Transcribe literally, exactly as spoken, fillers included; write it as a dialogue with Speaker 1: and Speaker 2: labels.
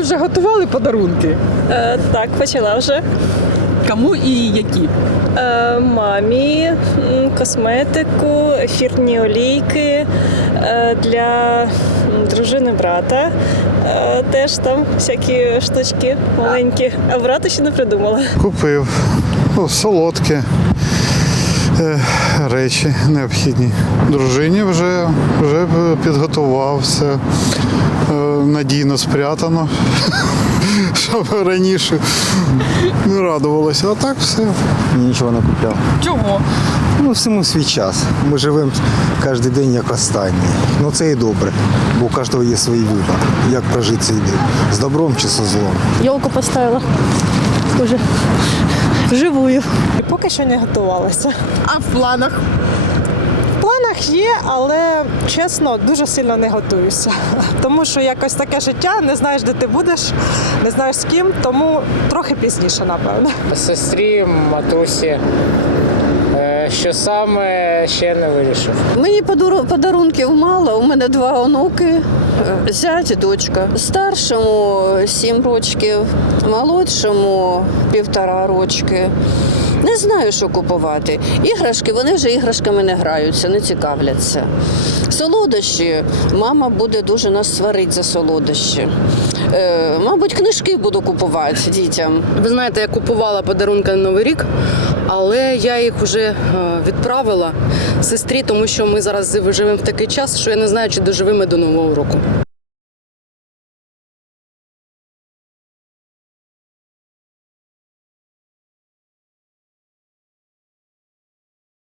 Speaker 1: вже готували подарунки?
Speaker 2: Е, так, почала вже.
Speaker 1: Кому і які?
Speaker 2: Е, мамі, м, косметику, ефірні олійки е, для м, дружини брата. Е, теж там всякі штучки маленькі. А брата ще не придумала.
Speaker 3: Купив ну, солодкі е, речі необхідні. Дружині вже, вже підготував все е, надійно спрятано, щоб раніше не радувалося. А так все.
Speaker 4: Нічого не купляв.
Speaker 1: Чого?
Speaker 4: Ну, всьому свій час. Ми живемо кожен день як останній. Ну це і добре, бо у кожного є свій вибір, як прожити цей день. З добром чи зі злом.
Speaker 5: Елку поставила уже вживую.
Speaker 6: Поки що не готувалася.
Speaker 1: А в планах?
Speaker 6: В планах є, але чесно, дуже сильно не готуюся. Тому що якось таке життя, не знаєш, де ти будеш, не знаєш з ким, тому трохи пізніше, напевно.
Speaker 7: Сестрі, матусі. Е, Що саме, ще не вирішив.
Speaker 5: Мені подару- подарунків мало. У мене два онуки, е, зять і дочка. Старшому сім рочків, молодшому півтора рочки. Не знаю, що купувати. Іграшки, вони вже іграшками не граються, не цікавляться. Солодощі, мама буде дуже нас сварити за солодощі. Е, мабуть, книжки буду купувати дітям.
Speaker 8: Ви знаєте, я купувала подарунки на Новий рік, але я їх вже е, відправила сестрі, тому що ми зараз живемо в такий час, що я не знаю, чи доживемо до Нового року.